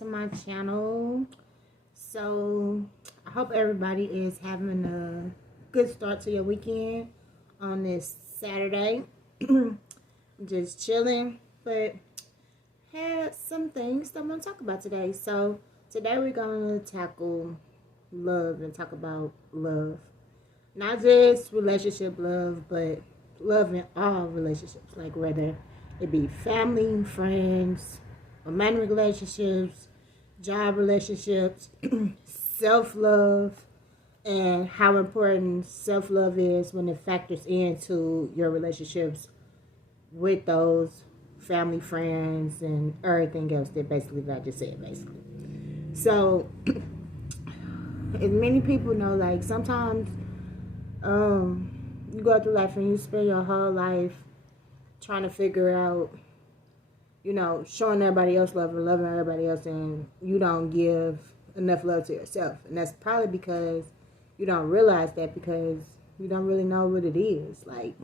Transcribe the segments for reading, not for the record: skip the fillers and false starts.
to my channel. So I hope everybody is having a good start to your weekend on this Saturday. Just chilling, but had some things that I want to talk about today. So today we're going to tackle love and talk about love. Not just relationship love, but love in all relationships, like whether it be family, friends, romantic relationships, job relationships, self love, and how important self love is when it factors into your relationships with those family, friends, and everything else that basically that I just said, basically. So, as many people know, like sometimes you go through life and you spend your whole life trying to figure out, showing everybody else love or loving everybody else, and you don't give enough love to yourself. And that's probably because you don't realize that, because you don't really know what it is. Like,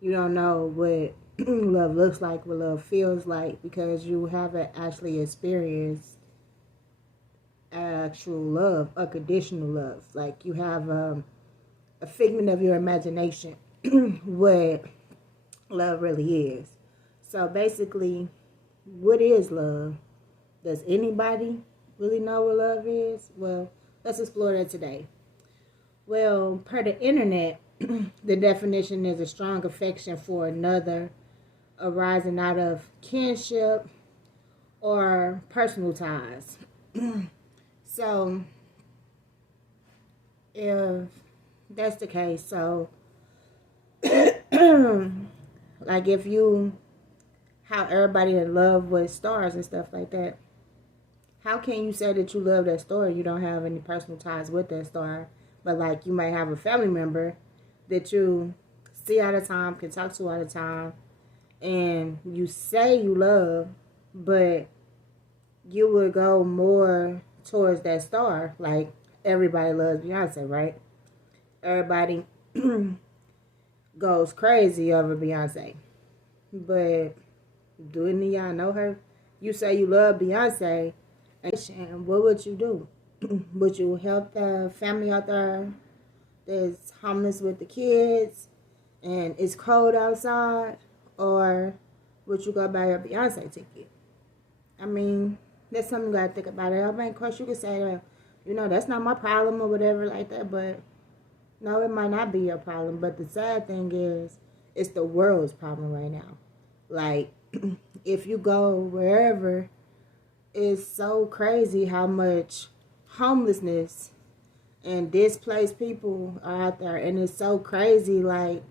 you don't know what love looks like, what love feels like, because you haven't actually experienced actual love, unconditional love. Like, you have a figment of your imagination what love really is. So basically, what is love? Does anybody really know what love is? Well, let's explore that today. Well, per the internet, the definition is a strong affection for another arising out of kinship or personal ties. So, if that's the case, so like if you how everybody in love with stars and stuff like that, how can you say that you love that star? You don't have any personal ties with that star, but like you might have a family member that you see all the time, can talk to all the time, and you say you love, but you would go more towards that star. Like, everybody loves Beyonce, right? Everybody goes crazy over Beyonce. But do any of y'all know her? You say you love Beyonce, and what would you do? Would you help the family out there that's homeless with the kids and it's cold outside? Or would you go buy your Beyonce ticket? I mean, that's something you gotta think about. I mean, of course, you could say, that's not my problem or whatever like that, but no, it might not be your problem. But the sad thing is, it's the world's problem right now. Like, if you go wherever, it's so crazy how much homelessness and displaced people are out there. And it's so crazy, like,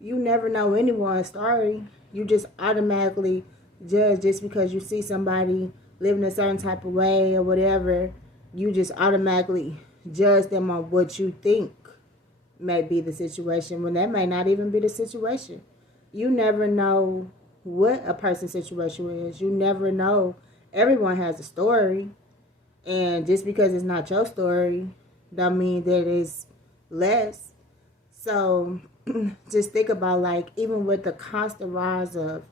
you never know anyone's story. You just automatically judge just because you see somebody living a certain type of way or whatever. You just automatically judge them on what you think may be the situation, when that may not even be the situation. You never know what a person's situation is. You never know. Everyone has a story, and just because it's not your story don't mean that it's less. So just think about, like, even with the constant rise of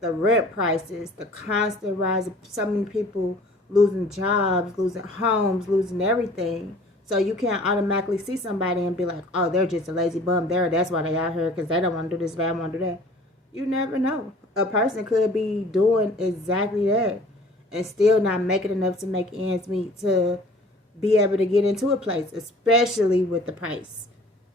the rent prices, the constant rise of so many people losing jobs, losing homes, losing everything. So you can't automatically see somebody and be like, oh, they're just a lazy bum. That's why they out here, because they don't want to do this, they don't want to do that. You never know. A person could be doing exactly that and still not making enough to make ends meet to be able to get into a place, especially with the price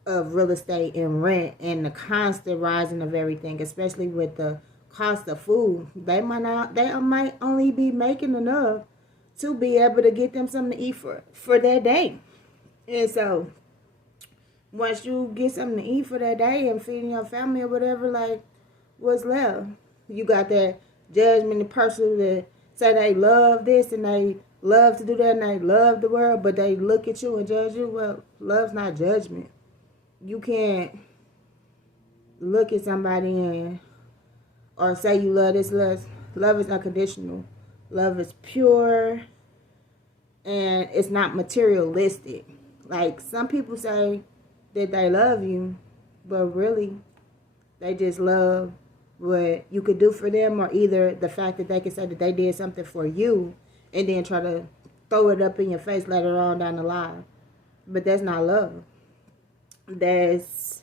of real estate and rent and the constant rising of everything, especially with the cost of food. They might only be making enough to be able to get them something to eat for that day. And so once you get something to eat for that day and feeding your family or whatever, like, what's left? You got that judgment person that say they love this and they love to do that and they love the world, but they look at you and judge you. Well, love's not judgment. You can't look at somebody and or say you love this. Love is unconditional. Love is pure, and it's not materialistic. Like, some people say that they love you, but really they just love what you could do for them, or either the fact that they can say that they did something for you and then try to throw it up in your face later on down the line. But that's not love. That's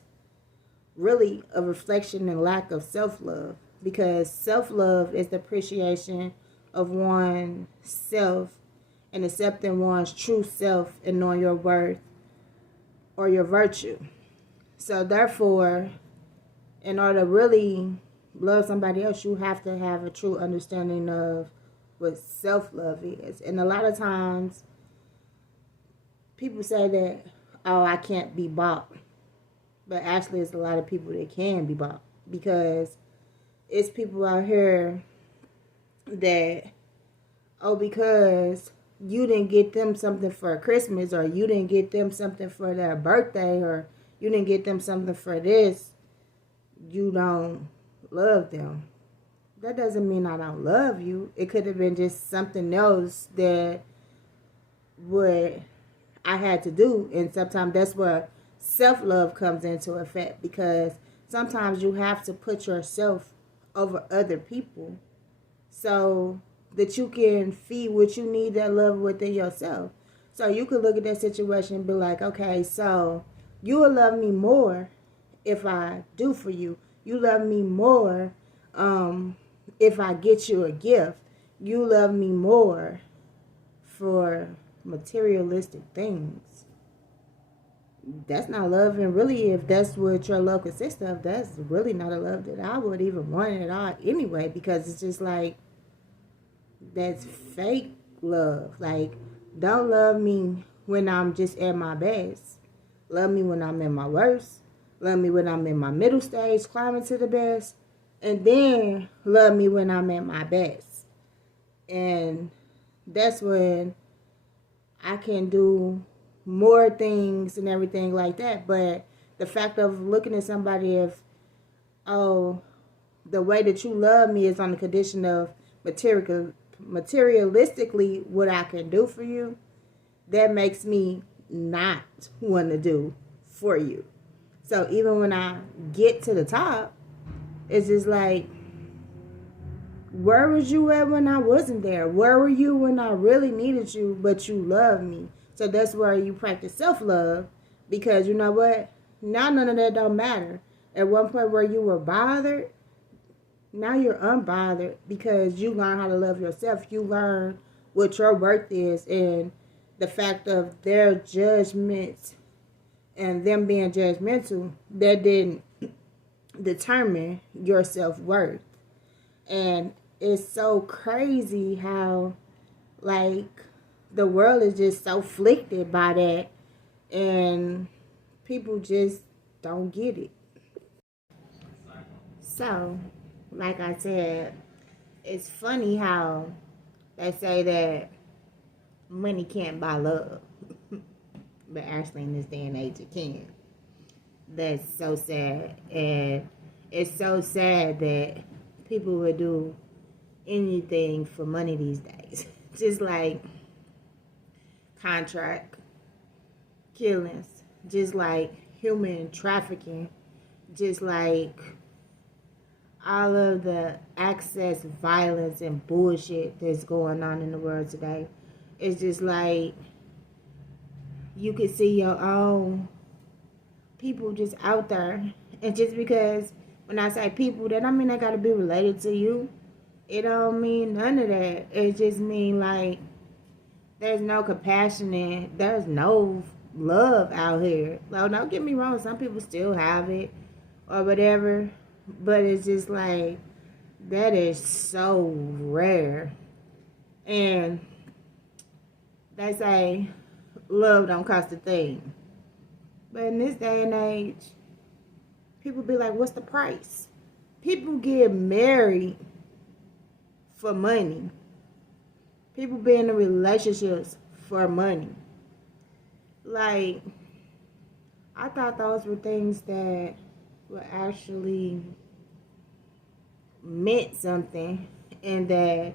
really a reflection and lack of self-love, because self-love is the appreciation of one's self and accepting one's true self and knowing your worth or your virtue. So therefore, in order to really love somebody else, you have to have a true understanding of what self-love is. And a lot of times people say that, oh, I can't be bought. But actually, it's a lot of people that can be bought, because it's people out here that, oh, because you didn't get them something for Christmas, or you didn't get them something for their birthday, or you didn't get them something for this, you don't love them. That doesn't mean I don't love you. It could have been just something else that what I had to do. And sometimes that's where self-love comes into effect, because sometimes you have to put yourself over other people so that you can feed what you need, that love within yourself. So you could look at that situation and be like, okay, so you will love me more if I do for you. You love me more if I get you a gift. You love me more for materialistic things. That's not love. And really, if that's what your love consists of, that's really not a love that I would even want at all anyway, because it's just like, that's fake love. Like, don't love me when I'm just at my best. Love me when I'm in my worst. Love me when I'm in my middle stage, climbing to the best. And then love me when I'm at my best. And that's when I can do more things and everything like that. But the fact of looking at somebody, if, oh, the way that you love me is on the condition of materialistically what I can do for you, that makes me not want to do for you. So even when I get to the top, it's just like, where was you at when I wasn't there? Where were you when I really needed you, but you love me? So that's where you practice self-love, because you know what? Now none of that don't matter. At one point where you were bothered, now you're unbothered, because you learn how to love yourself. You learn what your worth is, and the fact of their judgments and them being judgmental, that didn't determine your self-worth. And it's so crazy how, like, the world is just so afflicted by that, and people just don't get it. So, like I said, it's funny how they say that money can't buy love. But actually, in this day and age, it can. That's so sad. And it's so sad that people would do anything for money these days. Just like contract killings, just like human trafficking, just like all of the excess violence and bullshit that's going on in the world today. It's just like you could see your own people just out there. And just because when I say people, that don't mean they gotta be related to you. It don't mean none of that. It just mean like there's no compassion and there's no love out here. Like, don't get me wrong, some people still have it or whatever, but it's just like, that is so rare. And they say love don't cost a thing. But in this day and age, people be like, what's the price? People get married for money. People be in relationships for money. Like, I thought those were things that were actually meant something, and that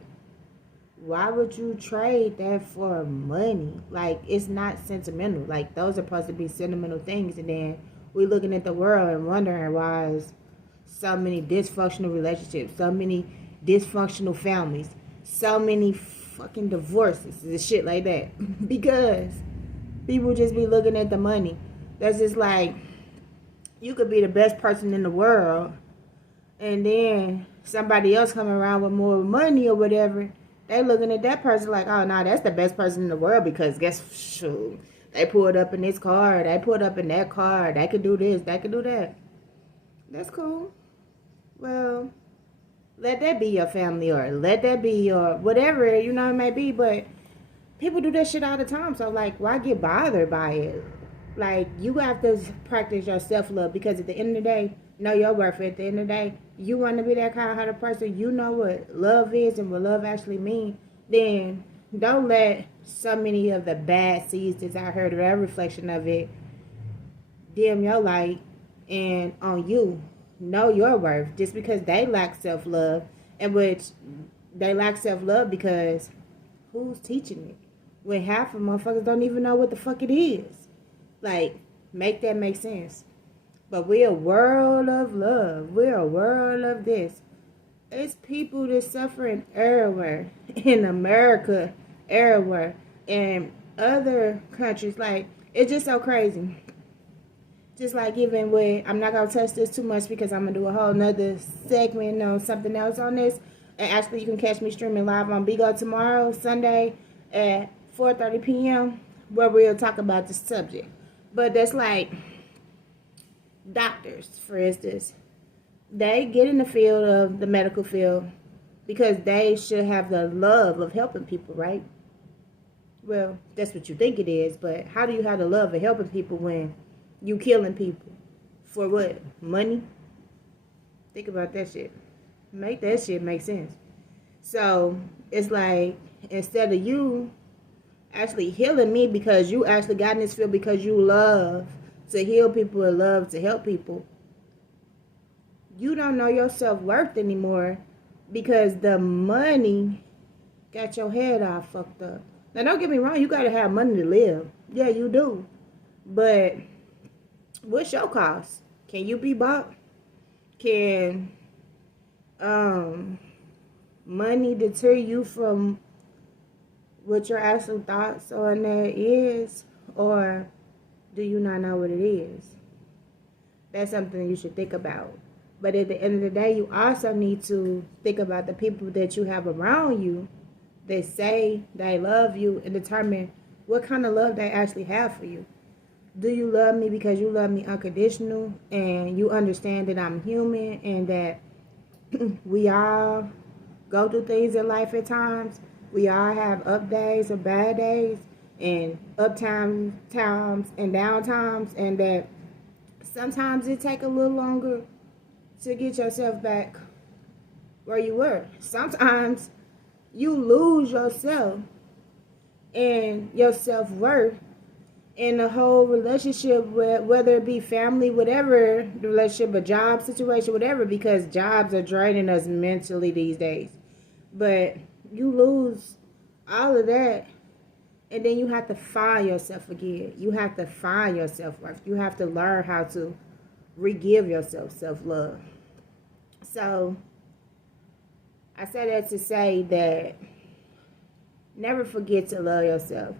why would you trade that for money? Like, it's not sentimental. Like, those are supposed to be sentimental things, and then we looking at the world and wondering why is so many dysfunctional relationships, so many dysfunctional families, so many fucking divorces and shit like that. Because people just be looking at the money. That's just like, you could be the best person in the world, and then somebody else come around with more money or whatever. They looking at that person like, oh, nah, that's the best person in the world because guess, shoot, they pulled up in this car, they pulled up in that car, they could do this, they could do that. That's cool. Well, let that be your family, or let that be your whatever, it may be. But people do that shit all the time. So, like, why get bothered by it? Like, you have to practice your self-love, because at the end of the day, know your worth. At the end of the day, you want to be that kind of person, you know what love is and what love actually means, then don't let so many of the bad seeds that I heard, or that reflection of it, dim your light and on you. Know your worth. Just because they lack self-love, and which they lack self-love because who's teaching it? When half of motherfuckers don't even know what the fuck it is. Like, make that make sense. But we're a world of love. We're a world of this. It's people that's suffering everywhere. In America, everywhere. In other countries. Like, it's just so crazy. Just like even with, I'm not going to touch this too much because I'm going to do a whole nother segment on something else on this. And actually, you can catch me streaming live on Bigo tomorrow, Sunday, at 4:30 p.m., where we'll talk about the subject. But that's like doctors, for instance. They get in the field of the medical field because they should have the love of helping people, right? Well, that's what you think it is, but how do you have the love of helping people when you killing people? For what? Money? Think about that shit. Make that shit make sense. So, it's like, instead of you actually healing me because you actually got in this field because you love to heal people and love to help people, you don't know your self-worth anymore because the money got your head all fucked up. Now, don't get me wrong, you gotta have money to live. Yeah, you do. But what's your cost? Can you be bought? Can money deter you from what your actual thoughts on that is? Or do you not know what it is? That's something you should think about. But at the end of the day, you also need to think about the people that you have around you that say they love you, and determine what kind of love they actually have for you. Do you love me because you love me unconditional and you understand that I'm human and that we all go through things in life at times? We all have up days or bad days, and up times and down times, and that sometimes it take a little longer to get yourself back where you were. Sometimes you lose yourself and your self-worth in the whole relationship, whether it be family, whatever the relationship, a job situation, whatever, because jobs are draining us mentally these days. But you lose all of that, and then you have to find yourself again. You have to find your self-worth. You have to learn how to re-give yourself self-love. So, I say that to say that never forget to love yourself.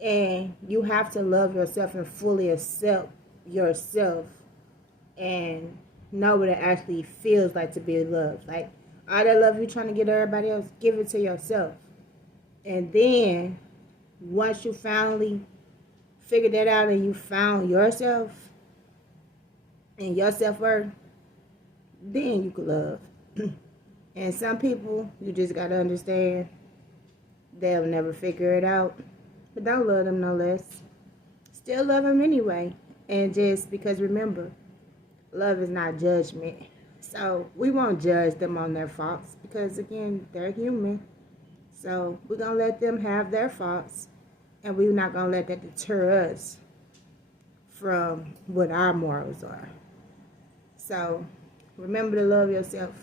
And you have to love yourself and fully accept yourself and know what it actually feels like to be loved. Like, all that love you're trying to get to everybody else, give it to yourself. And then, once you finally figured that out and you found yourself and your self-worth, then you can love. And some people, you just got to understand, they'll never figure it out. But don't love them no less. Still love them anyway. And just because, remember, love is not judgment. So we won't judge them on their faults because, again, they're human. So we're going to let them have their faults. And we're not going to let that deter us from what our morals are. So remember to love yourself.